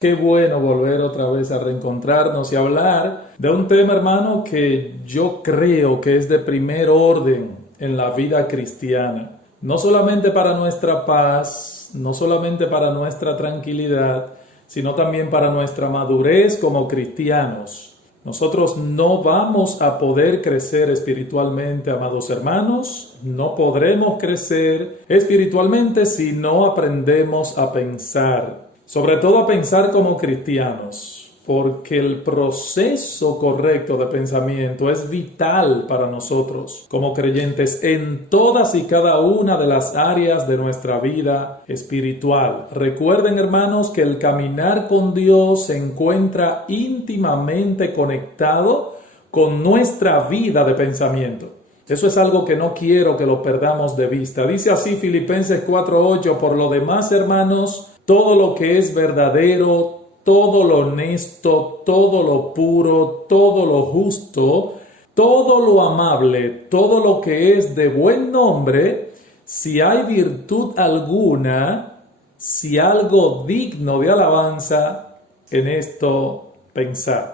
Qué bueno volver otra vez a reencontrarnos y hablar de un tema, hermano, que yo creo que es de primer orden en la vida cristiana. No solamente para nuestra paz, no solamente para nuestra tranquilidad, sino también para nuestra madurez como cristianos. Nosotros no vamos a poder crecer espiritualmente, amados hermanos. No podremos crecer espiritualmente si no aprendemos a pensar. Sobre todo a pensar como cristianos, porque el proceso correcto de pensamiento es vital para nosotros como creyentes en todas y cada una de las áreas de nuestra vida espiritual. Recuerden, hermanos, que el caminar con Dios se encuentra íntimamente conectado con nuestra vida de pensamiento. Eso es algo que no quiero que lo perdamos de vista. Dice así Filipenses 4:8, por lo demás, hermanos, todo lo que es verdadero, todo lo honesto, todo lo puro, todo lo justo, todo lo amable, todo lo que es de buen nombre, si hay virtud alguna, si algo digno de alabanza, en esto pensad.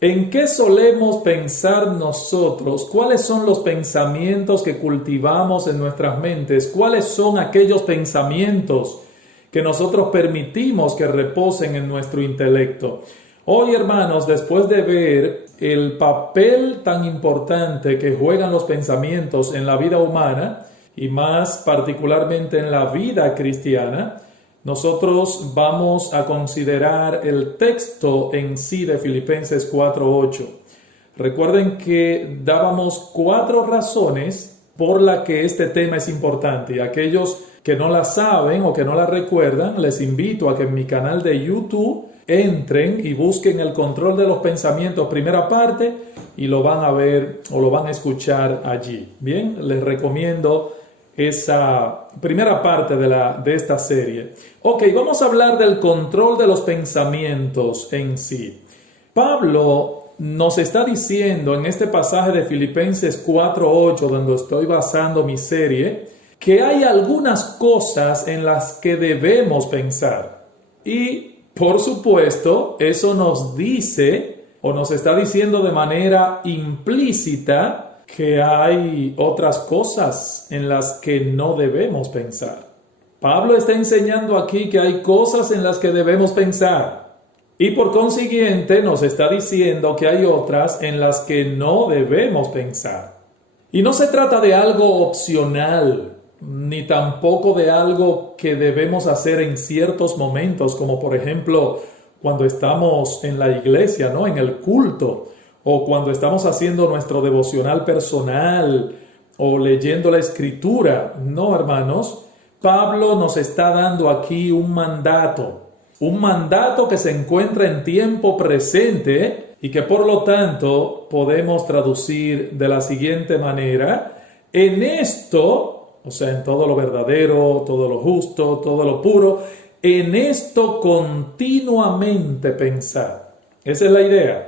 ¿En qué solemos pensar nosotros? ¿Cuáles son los pensamientos que cultivamos en nuestras mentes? ¿Cuáles son aquellos pensamientos que nosotros permitimos que reposen en nuestro intelecto? Hoy, hermanos, después de ver el papel tan importante que juegan los pensamientos en la vida humana y más particularmente en la vida cristiana, nosotros vamos a considerar el texto en sí de Filipenses 4:8. Recuerden que dábamos 4 razones por las que este tema es importante, y aquellos que no la saben o que no la recuerdan, les invito a que en mi canal de YouTube entren y busquen el control de los pensamientos, primera parte, y lo van a ver o lo van a escuchar allí. Bien, les recomiendo esa primera parte de esta serie. Ok, vamos a hablar del control de los pensamientos en sí. Pablo nos está diciendo en este pasaje de Filipenses 4:8, donde estoy basando mi serie, que hay algunas cosas en las que debemos pensar. Y, por supuesto, eso nos dice o nos está diciendo de manera implícita que hay otras cosas en las que no debemos pensar. Pablo está enseñando aquí que hay cosas en las que debemos pensar. Y por consiguiente nos está diciendo que hay otras en las que no debemos pensar. Y no se trata de algo opcional, ni tampoco de algo que debemos hacer en ciertos momentos, como por ejemplo cuando estamos en la iglesia, ¿no? En el culto, o cuando estamos haciendo nuestro devocional personal, o leyendo la escritura. No, hermanos, Pablo nos está dando aquí un mandato que se encuentra en tiempo presente y que por lo tanto podemos traducir de la siguiente manera: en esto, o sea, en todo lo verdadero, todo lo justo, todo lo puro, en esto continuamente pensar. Esa es la idea.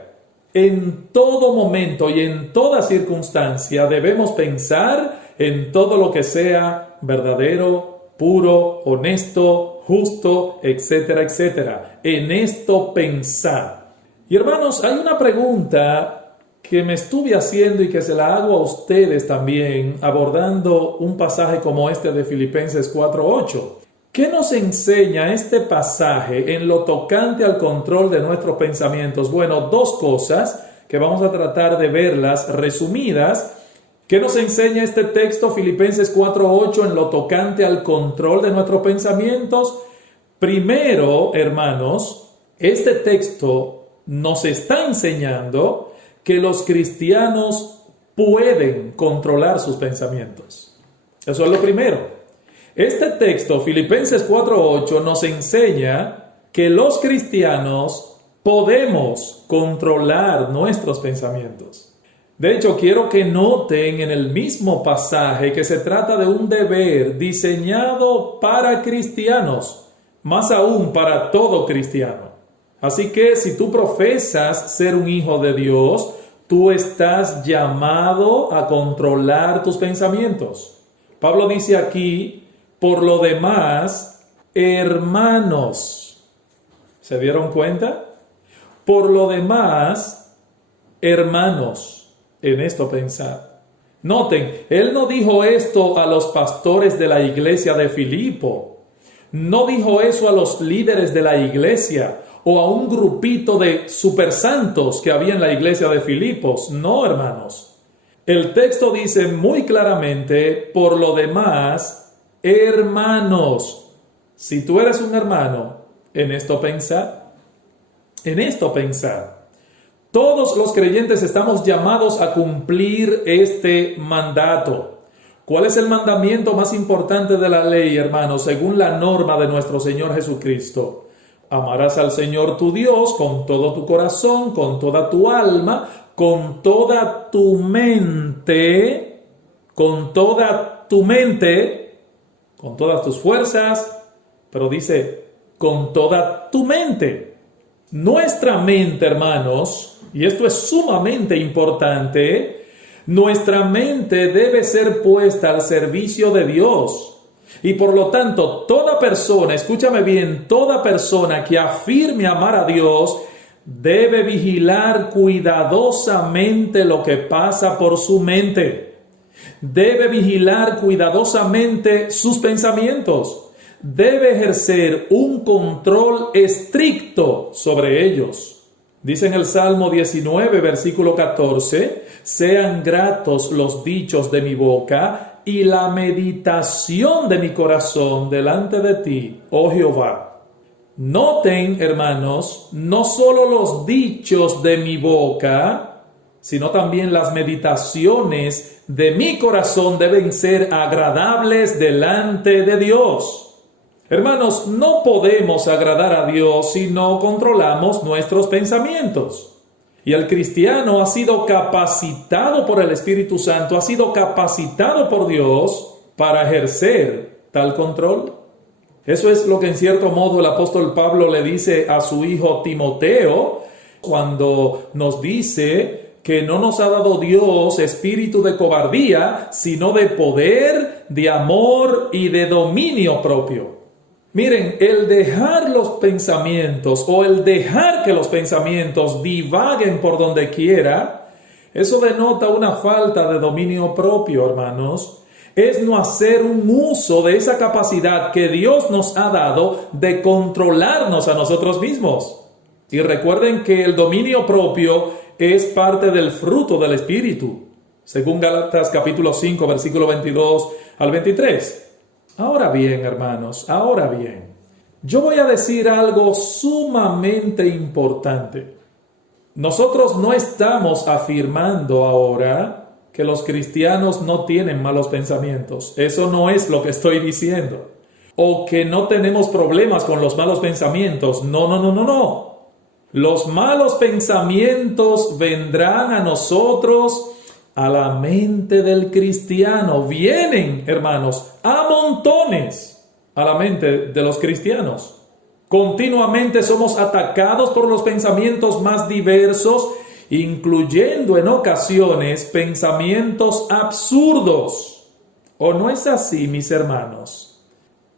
En todo momento y en toda circunstancia debemos pensar en todo lo que sea verdadero, puro, honesto, justo, etcétera, etcétera. En esto pensar. Y hermanos, hay una pregunta que me estuve haciendo y que se la hago a ustedes también, abordando un pasaje como este de Filipenses 4:8. ¿Qué nos enseña este pasaje en lo tocante al control de nuestros pensamientos? Bueno, 2 cosas que vamos a tratar de verlas resumidas. ¿Qué nos enseña este texto, Filipenses 4:8, en lo tocante al control de nuestros pensamientos? Primero, hermanos, este texto nos está enseñando que los cristianos pueden controlar sus pensamientos. Eso es lo primero. Este texto, Filipenses 4:8, nos enseña que los cristianos podemos controlar nuestros pensamientos. De hecho, quiero que noten en el mismo pasaje que se trata de un deber diseñado para cristianos, más aún para todo cristiano. Así que si tú profesas ser un hijo de Dios, tú estás llamado a controlar tus pensamientos. Pablo dice aquí, por lo demás, hermanos. ¿Se dieron cuenta? Por lo demás, hermanos, en esto pensad. Noten, él no dijo esto a los pastores de la iglesia de Filipo. No dijo eso a los líderes de la iglesia o a un grupito de supersantos que había en la iglesia de Filipos. No, hermanos. El texto dice muy claramente, por lo demás, hermanos. Si tú eres un hermano, en esto pensad. En esto pensad. Todos los creyentes estamos llamados a cumplir este mandato. ¿Cuál es el mandamiento más importante de la ley, hermanos, según la norma de nuestro Señor Jesucristo? Amarás al Señor tu Dios con todo tu corazón, con toda tu alma, con toda tu mente, con todas tus fuerzas, pero dice, con toda tu mente. Nuestra mente, hermanos, y esto es sumamente importante, nuestra mente debe ser puesta al servicio de Dios. Y por lo tanto, toda persona, escúchame bien, toda persona que afirme amar a Dios debe vigilar cuidadosamente lo que pasa por su mente. Debe vigilar cuidadosamente sus pensamientos. Debe ejercer un control estricto sobre ellos. Dice en el Salmo 19, versículo 14, sean gratos los dichos de mi boca y la meditación de mi corazón delante de ti, oh Jehová. Noten, hermanos, no solo los dichos de mi boca, sino también las meditaciones de mi corazón deben ser agradables delante de Dios. Hermanos, no podemos agradar a Dios si no controlamos nuestros pensamientos. Y el cristiano ha sido capacitado por el Espíritu Santo, ha sido capacitado por Dios para ejercer tal control. Eso es lo que en cierto modo el apóstol Pablo le dice a su hijo Timoteo cuando nos dice que no nos ha dado Dios espíritu de cobardía, sino de poder, de amor y de dominio propio. Miren, el dejar los pensamientos o el dejar que los pensamientos divaguen por donde quiera, eso denota una falta de dominio propio, hermanos. Es no hacer un uso de esa capacidad que Dios nos ha dado de controlarnos a nosotros mismos. Y recuerden que el dominio propio es parte del fruto del Espíritu, según Gálatas capítulo 5, versículo 22 al 23. Ahora bien, hermanos, yo voy a decir algo sumamente importante. Nosotros no estamos afirmando ahora que los cristianos no tienen malos pensamientos. Eso no es lo que estoy diciendo. O que no tenemos problemas con los malos pensamientos. No. Los malos pensamientos vendrán a nosotros, a la mente del cristiano. Vienen, hermanos, a montones a la mente de los cristianos. Continuamente somos atacados por los pensamientos más diversos, incluyendo en ocasiones pensamientos absurdos. ¿O no es así, mis hermanos?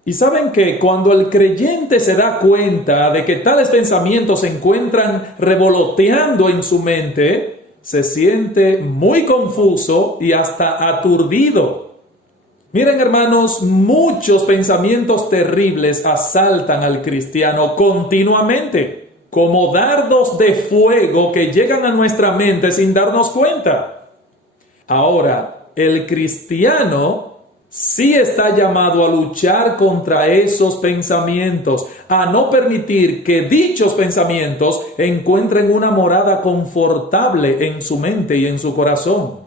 Y saben que cuando el creyente se da cuenta de que tales pensamientos se encuentran revoloteando en su mente, se siente muy confuso y hasta aturdido. Miren, hermanos, muchos pensamientos terribles asaltan al cristiano continuamente, como dardos de fuego que llegan a nuestra mente sin darnos cuenta. Ahora, el cristiano sí está llamado a luchar contra esos pensamientos, a no permitir que dichos pensamientos encuentren una morada confortable en su mente y en su corazón.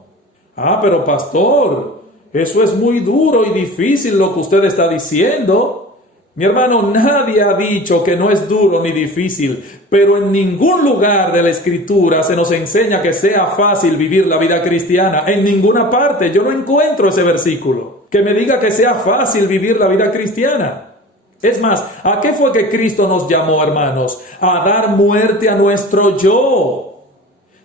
Pero pastor, eso es muy duro y difícil lo que usted está diciendo. Mi hermano, nadie ha dicho que no es duro ni difícil, pero en ningún lugar de la Escritura se nos enseña que sea fácil vivir la vida cristiana. En ninguna parte yo no encuentro ese versículo que me diga que sea fácil vivir la vida cristiana. Es más, ¿a qué fue que Cristo nos llamó, hermanos? A dar muerte a nuestro yo.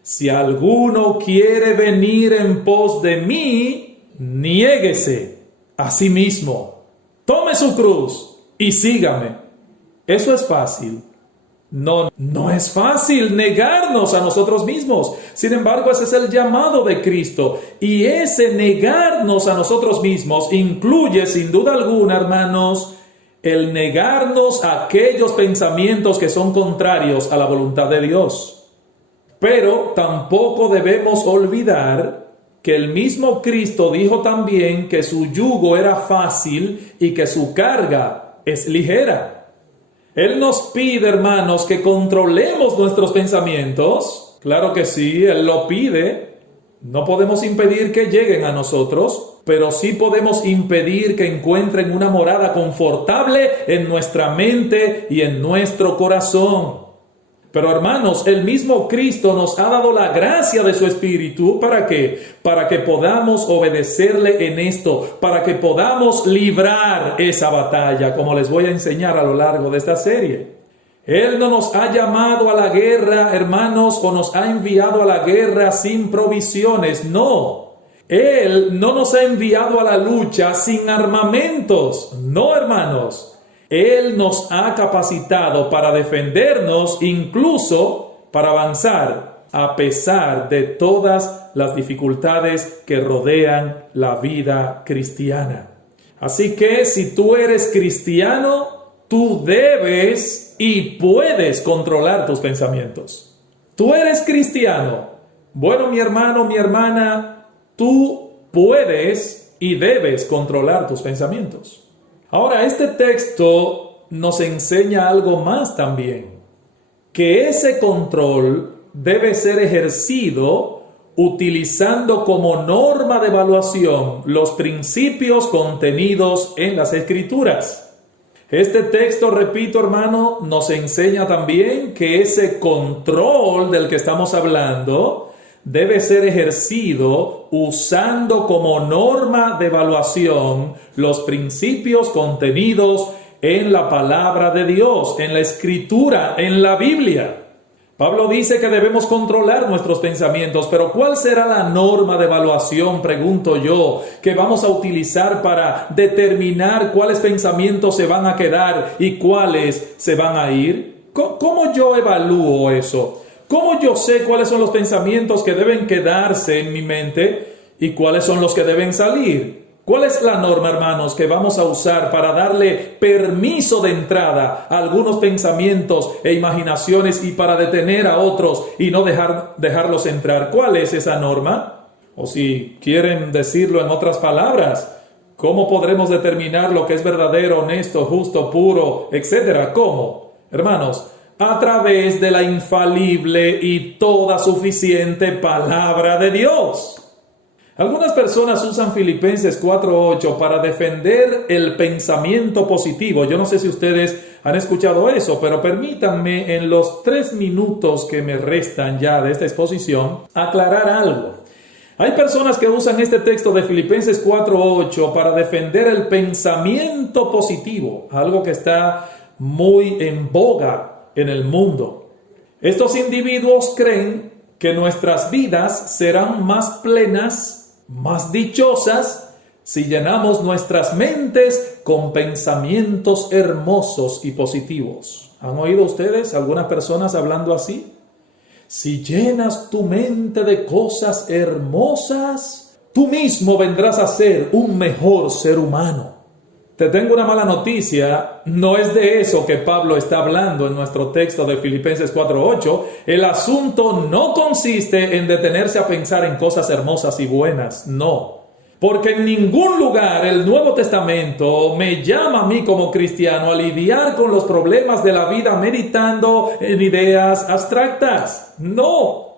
Si alguno quiere venir en pos de mí, niéguese a sí mismo. Tome su cruz y sígame. Eso es fácil. No es fácil negarnos a nosotros mismos. Sin embargo, ese es el llamado de Cristo. Y ese negarnos a nosotros mismos incluye, sin duda alguna, hermanos, el negarnos a aquellos pensamientos que son contrarios a la voluntad de Dios. Pero tampoco debemos olvidar que el mismo Cristo dijo también que su yugo era fácil y que su carga es ligera. Él nos pide, hermanos, que controlemos nuestros pensamientos. Claro que sí, Él lo pide. No podemos impedir que lleguen a nosotros, pero sí podemos impedir que encuentren una morada confortable en nuestra mente y en nuestro corazón. Pero hermanos, el mismo Cristo nos ha dado la gracia de su Espíritu. ¿Para qué? Para que podamos obedecerle en esto, para que podamos librar esa batalla, como les voy a enseñar a lo largo de esta serie. Él no nos ha llamado a la guerra, hermanos, o nos ha enviado a la guerra sin provisiones. No. Él no nos ha enviado a la lucha sin armamentos. No, hermanos. Él nos ha capacitado para defendernos, incluso para avanzar, a pesar de todas las dificultades que rodean la vida cristiana. Así que si tú eres cristiano, tú debes y puedes controlar tus pensamientos. Tú eres cristiano. Bueno, mi hermano, mi hermana, tú puedes y debes controlar tus pensamientos. Ahora, este texto nos enseña algo más también, que ese control debe ser ejercido utilizando como norma de evaluación los principios contenidos en las Escrituras. Este texto, repito, hermano, nos enseña también que ese control del que estamos hablando debe ser ejercido usando como norma de evaluación los principios contenidos en la palabra de Dios, en la Escritura, en la Biblia. Pablo dice que debemos controlar nuestros pensamientos, pero ¿cuál será la norma de evaluación, pregunto yo, que vamos a utilizar para determinar cuáles pensamientos se van a quedar y cuáles se van a ir? ¿Cómo yo evalúo eso? ¿Cómo yo sé cuáles son los pensamientos que deben quedarse en mi mente y cuáles son los que deben salir? ¿Cuál es la norma, hermanos, que vamos a usar para darle permiso de entrada a algunos pensamientos e imaginaciones y para detener a otros y no dejarlos entrar? ¿Cuál es esa norma? O si quieren decirlo en otras palabras, ¿cómo podremos determinar lo que es verdadero, honesto, justo, puro, etcétera? ¿Cómo? Hermanos, a través de la infalible y toda suficiente palabra de Dios. Algunas personas usan Filipenses 4:8 para defender el pensamiento positivo. Yo no sé si ustedes han escuchado eso, pero permítanme en los 3 minutos que me restan ya de esta exposición aclarar algo. Hay personas que usan este texto de Filipenses 4:8 para defender el pensamiento positivo, algo que está muy en boga en el mundo. Estos individuos creen que nuestras vidas serán más plenas, más dichosas, si llenamos nuestras mentes con pensamientos hermosos y positivos. ¿Han oído ustedes algunas personas hablando así? Si llenas tu mente de cosas hermosas, tú mismo vendrás a ser un mejor ser humano. Te tengo una mala noticia, no es de eso que Pablo está hablando en nuestro texto de Filipenses 4:8. El asunto no consiste en detenerse a pensar en cosas hermosas y buenas, no. Porque en ningún lugar el Nuevo Testamento me llama a mí como cristiano a lidiar con los problemas de la vida meditando en ideas abstractas, no.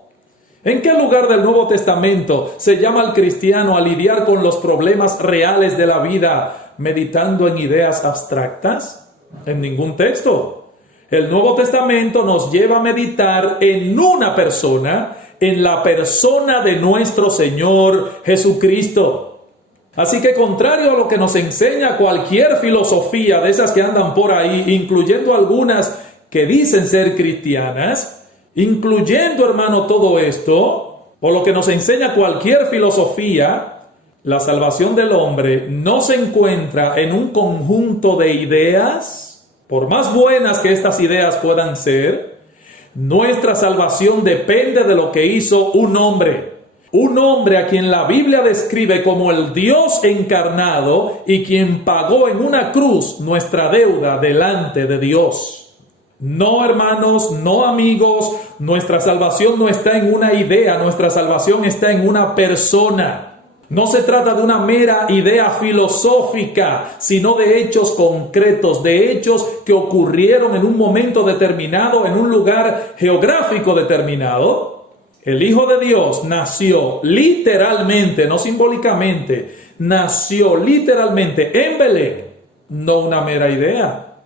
¿En qué lugar del Nuevo Testamento se llama al cristiano a lidiar con los problemas reales de la vida meditando en ideas abstractas? En ningún texto. El Nuevo Testamento nos lleva a meditar en una persona, en la persona de nuestro Señor Jesucristo. Así que contrario a lo que nos enseña cualquier filosofía de esas que andan por ahí, incluyendo algunas que dicen ser cristianas, incluyendo, hermano, todo esto, o lo que nos enseña cualquier filosofía, la salvación del hombre no se encuentra en un conjunto de ideas, Por más buenas que estas ideas puedan ser, nuestra salvación depende de lo que hizo un hombre a quien la Biblia describe como el Dios encarnado y quien pagó en una cruz nuestra deuda delante de Dios. No, hermanos, no, amigos, nuestra salvación no está en una idea, nuestra salvación está en una persona. No se trata de una mera idea filosófica, sino de hechos concretos, de hechos que ocurrieron en un momento determinado, en un lugar geográfico determinado. El Hijo de Dios nació literalmente, no simbólicamente, nació literalmente en Belén, no una mera idea.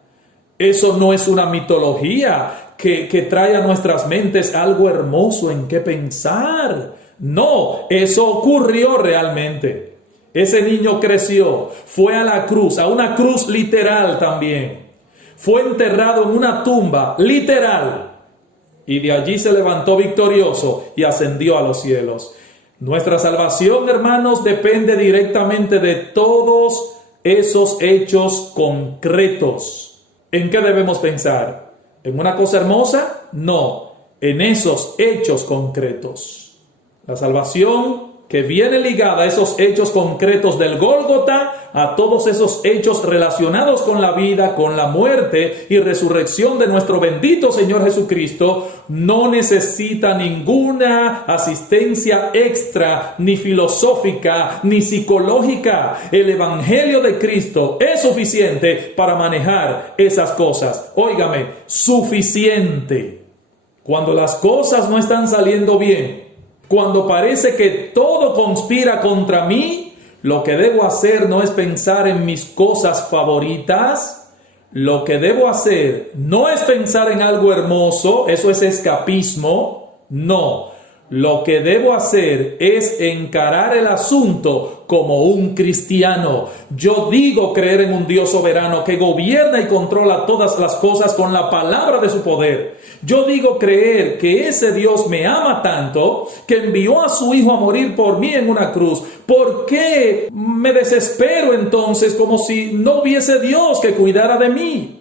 Eso no es una mitología que trae a nuestras mentes algo hermoso en qué pensar. No, eso ocurrió realmente. Ese niño creció, fue a la cruz, a una cruz literal también. Fue enterrado en una tumba literal. Y de allí se levantó victorioso y ascendió a los cielos. Nuestra salvación, hermanos, depende directamente de todos esos hechos concretos. ¿En qué debemos pensar? ¿En una cosa hermosa? No, en esos hechos concretos. La salvación que viene ligada a esos hechos concretos del Gólgota, a todos esos hechos relacionados con la vida, con la muerte y resurrección de nuestro bendito Señor Jesucristo, no necesita ninguna asistencia extra, ni filosófica, ni psicológica. El Evangelio de Cristo es suficiente para manejar esas cosas. Óigame, suficiente. Cuando las cosas no están saliendo bien, cuando parece que todo conspira contra mí, lo que debo hacer no es pensar en mis cosas favoritas. Lo que debo hacer no es pensar en algo hermoso, eso es escapismo. No, lo que debo hacer es encarar el asunto como un cristiano. Yo digo creer en un Dios soberano que gobierna y controla todas las cosas con la palabra de su poder. Yo digo creer que ese Dios me ama tanto que envió a su Hijo a morir por mí en una cruz. ¿Por qué me desespero entonces como si no hubiese Dios que cuidara de mí?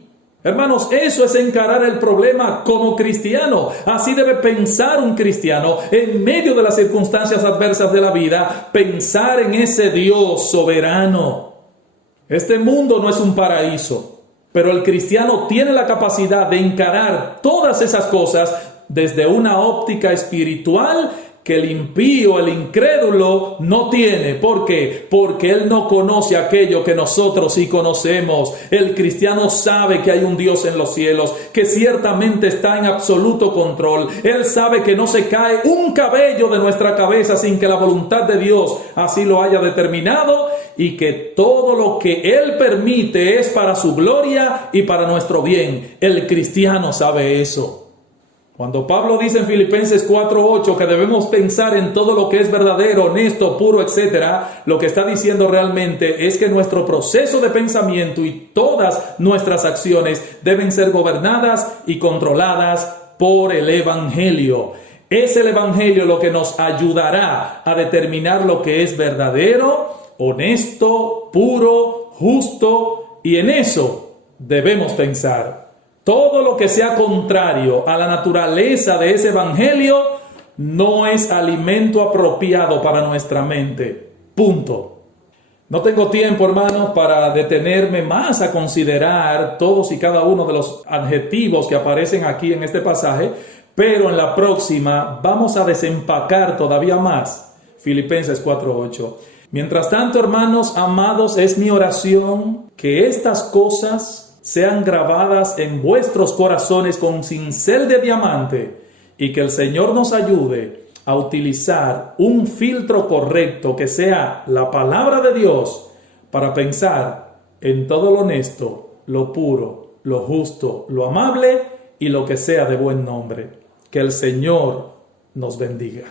Hermanos, eso es encarar el problema como cristiano. Así debe pensar un cristiano en medio de las circunstancias adversas de la vida, pensar en ese Dios soberano. Este mundo no es un paraíso, pero el cristiano tiene la capacidad de encarar todas esas cosas desde una óptica espiritual que el impío, el incrédulo, no tiene. ¿Por qué? Porque él no conoce aquello que nosotros sí conocemos. El cristiano sabe que hay un Dios en los cielos, que ciertamente está en absoluto control. Él sabe que no se cae un cabello de nuestra cabeza sin que la voluntad de Dios así lo haya determinado, y que todo lo que Él permite es para su gloria y para nuestro bien. El cristiano sabe eso. Cuando Pablo dice en Filipenses 4:8 que debemos pensar en todo lo que es verdadero, honesto, puro, etc., lo que está diciendo realmente es que nuestro proceso de pensamiento y todas nuestras acciones deben ser gobernadas y controladas por el Evangelio. Es el Evangelio lo que nos ayudará a determinar lo que es verdadero, honesto, puro, justo, y en eso debemos pensar. Todo lo que sea contrario a la naturaleza de ese evangelio no es alimento apropiado para nuestra mente. Punto. No tengo tiempo, hermanos, para detenerme más a considerar todos y cada uno de los adjetivos que aparecen aquí en este pasaje, pero en la próxima vamos a desempacar todavía más Filipenses 4:8. Mientras tanto, hermanos amados, es mi oración que estas cosas sean grabadas en vuestros corazones con cincel de diamante, y que el Señor nos ayude a utilizar un filtro correcto que sea la palabra de Dios para pensar en todo lo honesto, lo puro, lo justo, lo amable y lo que sea de buen nombre. Que el Señor nos bendiga.